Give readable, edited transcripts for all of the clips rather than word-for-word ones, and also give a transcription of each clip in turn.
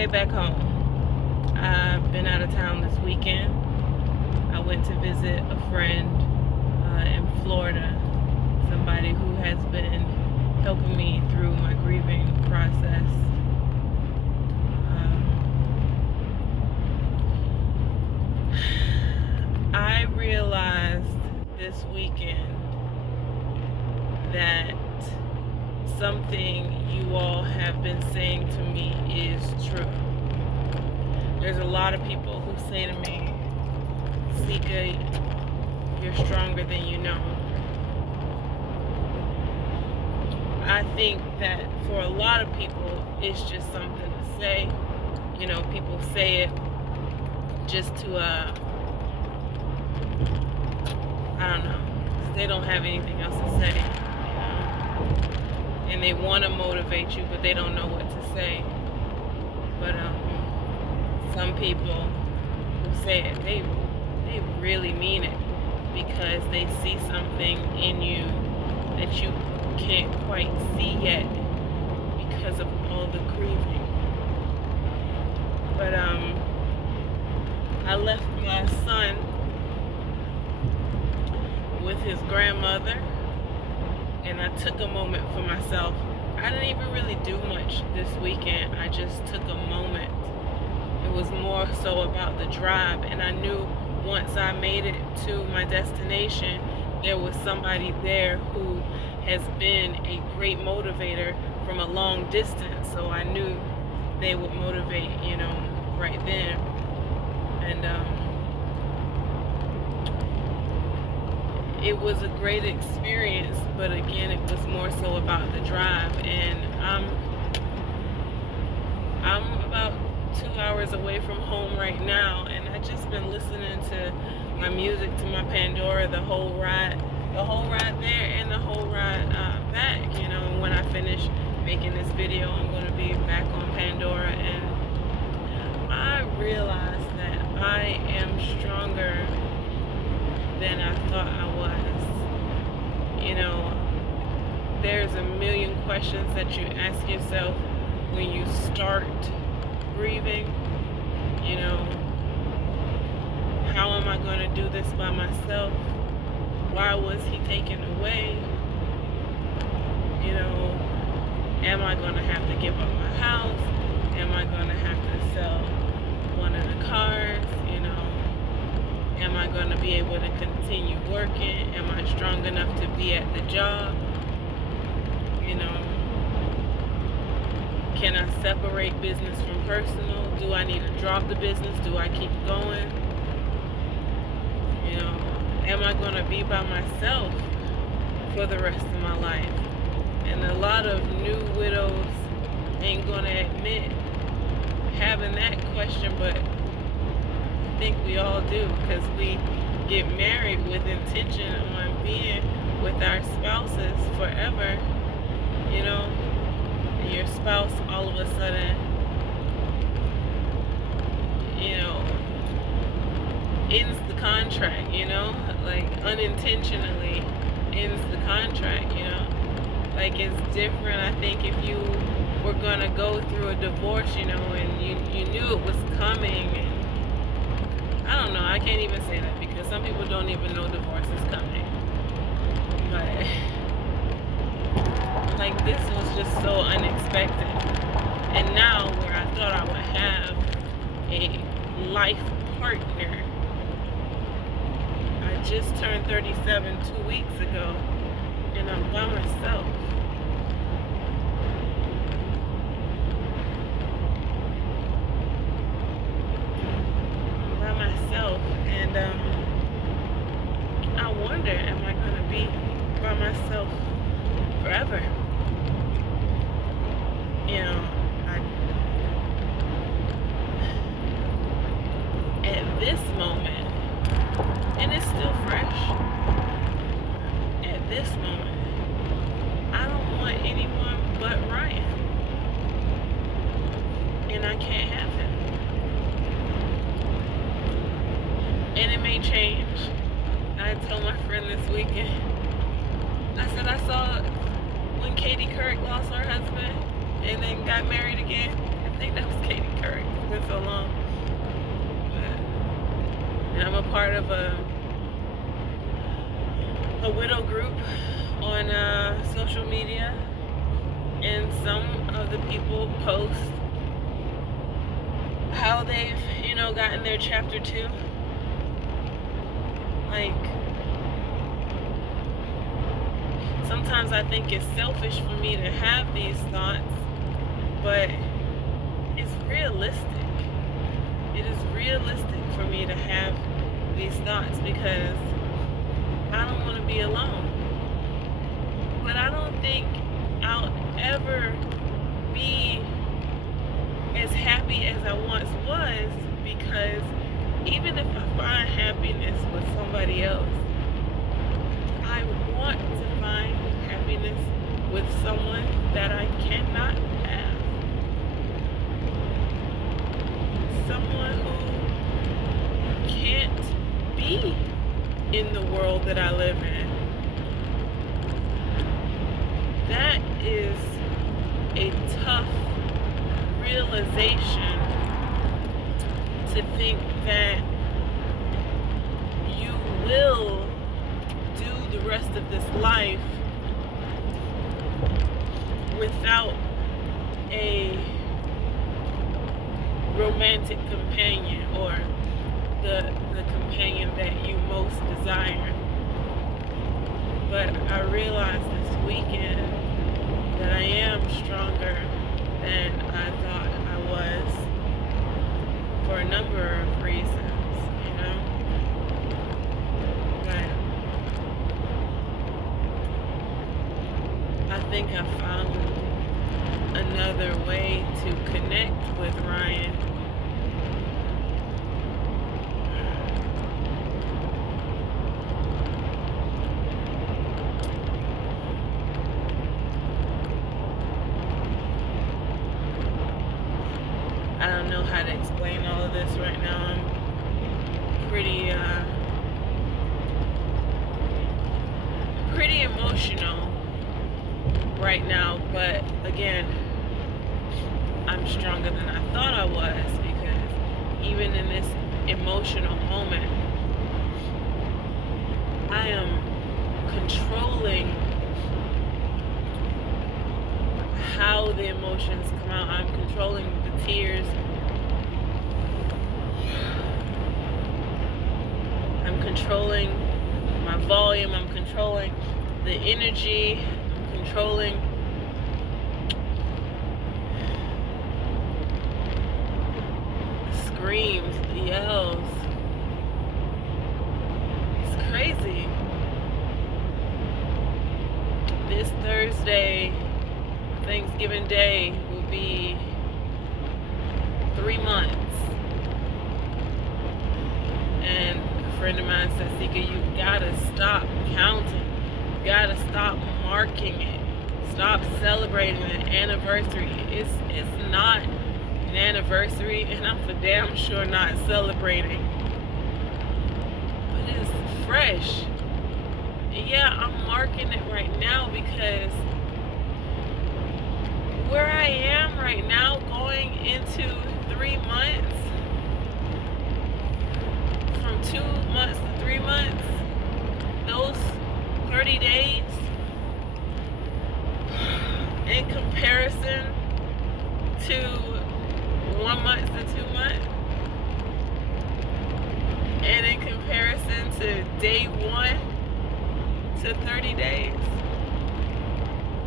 way back home. I've been out of town this weekend. I went to visit a friend in Florida, somebody who has been helping me through my grieving process. I realized this weekend that something you all have been saying to me is true. There's a lot of people who say to me, Sika, you're stronger than you know. I think that for a lot of people, it's just something to say. You know, people say it just to, I don't know, 'cause they don't have anything else to say. And they want to motivate you, but they don't know what to say. But some people who say it, they really mean it, because they see something in you that you can't quite see yet because of all the grieving. But I left my son with his grandmother, and I took a moment for myself. I didn't even really do much this weekend. I just took a moment. It was more so about the drive, and I knew once I made it to my destination, there was somebody there who has been a great motivator from a long distance, so I knew they would motivate, right then. And it was a great experience, but again, it was more so about the drive. And I'm about 2 hours away from home right now, and I just been listening to my music, to my Pandora, the whole ride there and the whole ride back. And when I finish making this video, I'm going to be back on Pandora, and I realized that I am stronger than I thought I was. There's a million questions that you ask yourself when you start grieving. How am I going to do this by myself? Why was he taken away? Am I going to have to give up my house? Am I going to have to sell one of the cars? Am I going to be able to continue working? Am I strong enough to be at the job? Can I separate business from personal? Do I need to drop the business? Do I keep going? Am I going to be by myself for the rest of my life? And a lot of new widows ain't going to admit having that question, but I think we all do, because we get married with intention on being with our spouses forever. Your spouse all of a sudden, ends the contract, like unintentionally ends the contract, like it's different. I think if you were gonna go through a divorce, and you knew it was coming, and I don't know, I can't even say that, because some people don't even know divorce is coming. But like, this was just so unexpected. And now, where I thought I would have a life partner, I just turned 37 2 weeks ago, and I'm by myself. And I wonder, am I going to be by myself forever? At this moment, and it's still fresh, at this moment, I don't want anyone but Ryan, and I can't have him. And it may change. I told my friend this weekend, I said, I saw when Katie Couric lost her husband and then got married again. think that was Katie Couric. It's been so long. And I'm a part of a widow group on social media, and some of the people post how they've, gotten their chapter 2. Like, sometimes I think it's selfish for me to have these thoughts, but it's realistic. It is realistic for me to have these thoughts because I don't want to be alone. But I don't think I'll ever be as happy as I once was, because even if I find happiness with somebody else, I want to find happiness with someone that I cannot have. Someone who can't be in the world that I live in. That is a tough realization, to think that you will do the rest of this life without a romantic companion, or the companion that you most desire. But I realized this weekend that I am stronger than I thought I was, for a number of reasons, But I think I found another way to connect with Ryan. I don't know how to explain all of this right now. I'm pretty emotional right now, but again, I'm stronger than I thought I was, because even in this emotional moment, I am controlling how the emotions come out. I'm controlling the tears. I'm controlling my volume. I'm controlling the energy. I'm controlling the screams, the yells. It's crazy. This Thursday, Thanksgiving Day, will be 3 months. And a friend of mine said, Sika, you gotta stop counting. You gotta stop marking it. Stop celebrating the anniversary. It's not an anniversary, and I'm for damn sure not celebrating. But it's fresh. And yeah, I'm marking it right now because where I am right now, going into 3 months, from 2 months to 3 months, those 30 days, in comparison to 1 month to 2 months, and in comparison to day 1 to 30 days,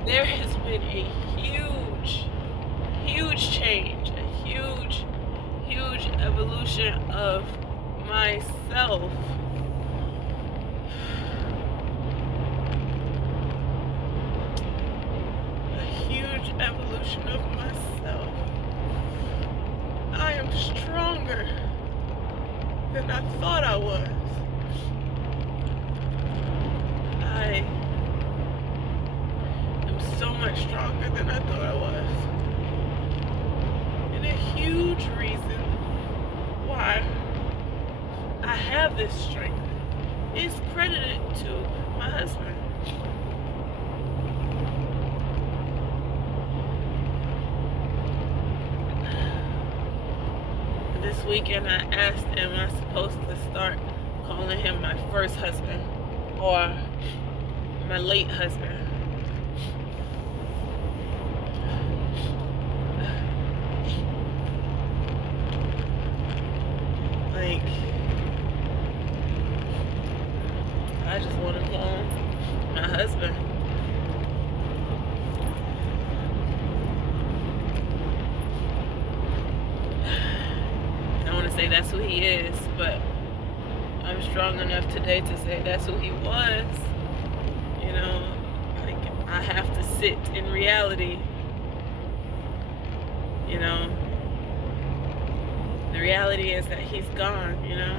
there has been a huge change, a huge evolution of myself. A huge evolution of myself. I am stronger than I thought I was. I am so much stronger than I thought I was. And a huge reason why I have this strength is credited to my husband. this weekend I asked, am I supposed to start calling him my first husband or my late husband? Like, I just want to call him my husband. I want to say that's who he is, but I'm strong enough today to say that's who he was. You know, like, I have to sit in reality. You know, the reality is that he's gone, you know.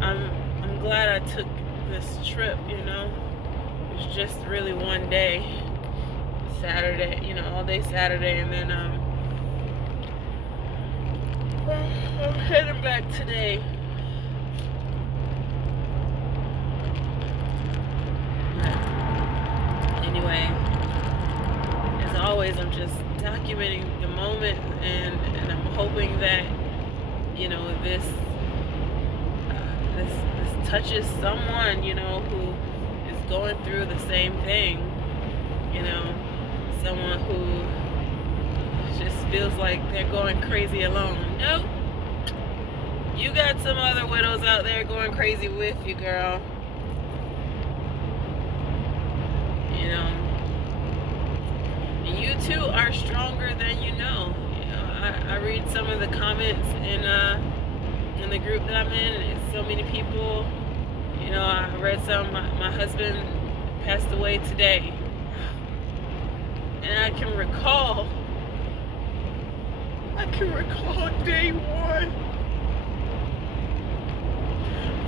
I'm glad I took this trip, you know. It was just really one day, Saturday, you know, all day Saturday, and then I'm heading back today. Anyway, as always, I'm just documenting the moment, and I'm hoping that, you know, this touches someone, you know, who is going through the same thing. You know, someone who just feels like they're going crazy alone. Nope. You got some other widows out there going crazy with you, girl. You know, and you too are stronger than you know. You know, I read some of the comments in the group that I'm in, and it's so many people. You know, I read some. My husband passed away today, and I can recall day one.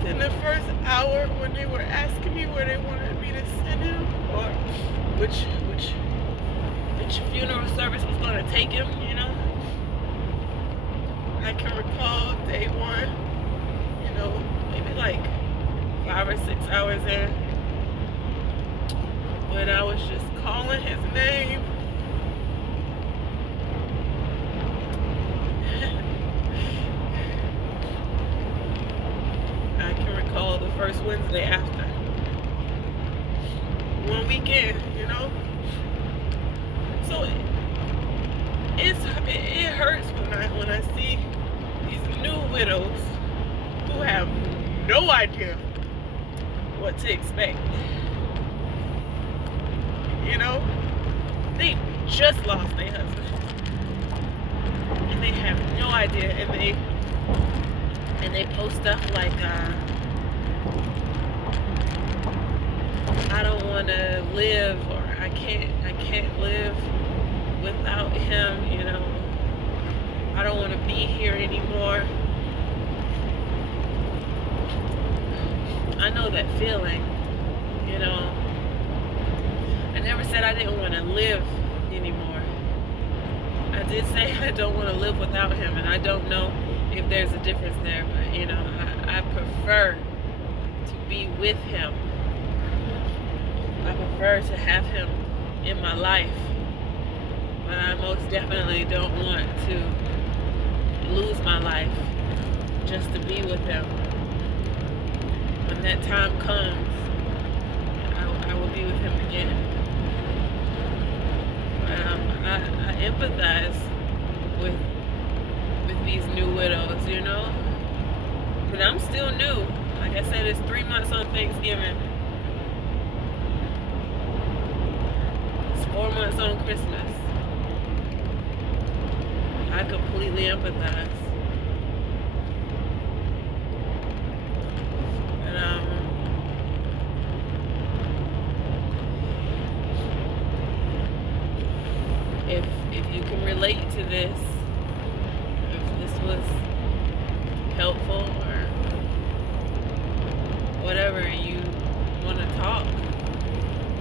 In the first hour, when they were asking me where they wanted me to send him, or which funeral service was going to take him, you know, I can recall day one, you know, maybe like 5 or 6 hours in, when I was just calling his name. I can recall the first Wednesday after. One weekend, you know? So it hurts when I see these new widows who have no idea what to expect. You know? They just lost their husband. And they have no idea, and they post stuff like, I don't want to live, or I can't live without him, you know. I don't want to be here anymore. I know that feeling, you know. I never said I didn't want to live anymore. I did say I don't want to live without him, and I don't know if there's a difference there, but, you know, I prefer to be with him. I prefer to have him in my life, but I most definitely don't want to lose my life just to be with him. When that time comes, I will be with him again. I empathize with these new widows, you know. But I'm still new. Like I said, it's 3 months on Thanksgiving. It's 4 months on Christmas. I completely empathize. If you can relate to this, if this was helpful or whatever, and you want to talk,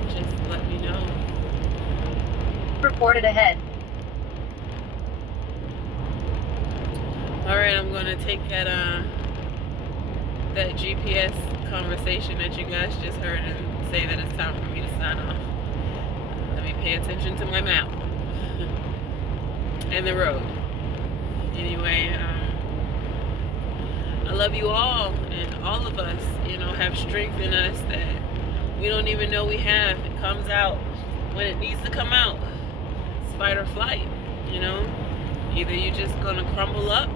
just let me know. Reported ahead. Alright, I'm gonna take that GPS conversation that you guys just heard and say that it's time for me to sign off. Let me pay attention to my mouth. and the road. Anyway, I love you all, and all of us, have strength in us that we don't even know we have. It comes out when it needs to come out. It's fight or flight, Either you're just gonna crumble up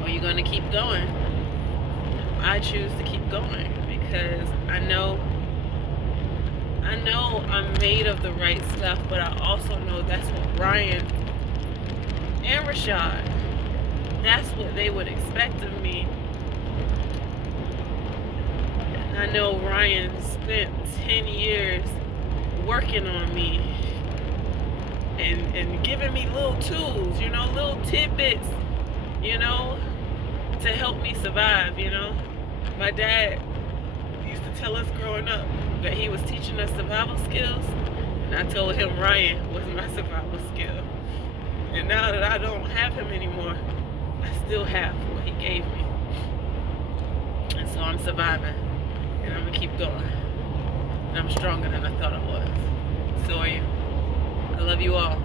or you're gonna keep going. I choose to keep going because I know I'm made of the right stuff, but I also know that's what Ryan and Rashad, that's what they would expect of me. I know Ryan spent 10 years working on me and giving me little tools, little tidbits, to help me survive, My dad used to tell us growing up that he was teaching us survival skills, and I told him Ryan was my survival skill. And now that I don't have him anymore, I still have what he gave me. And so I'm surviving, and I'm gonna keep going. And I'm stronger than I thought I was. So are you. I love you all.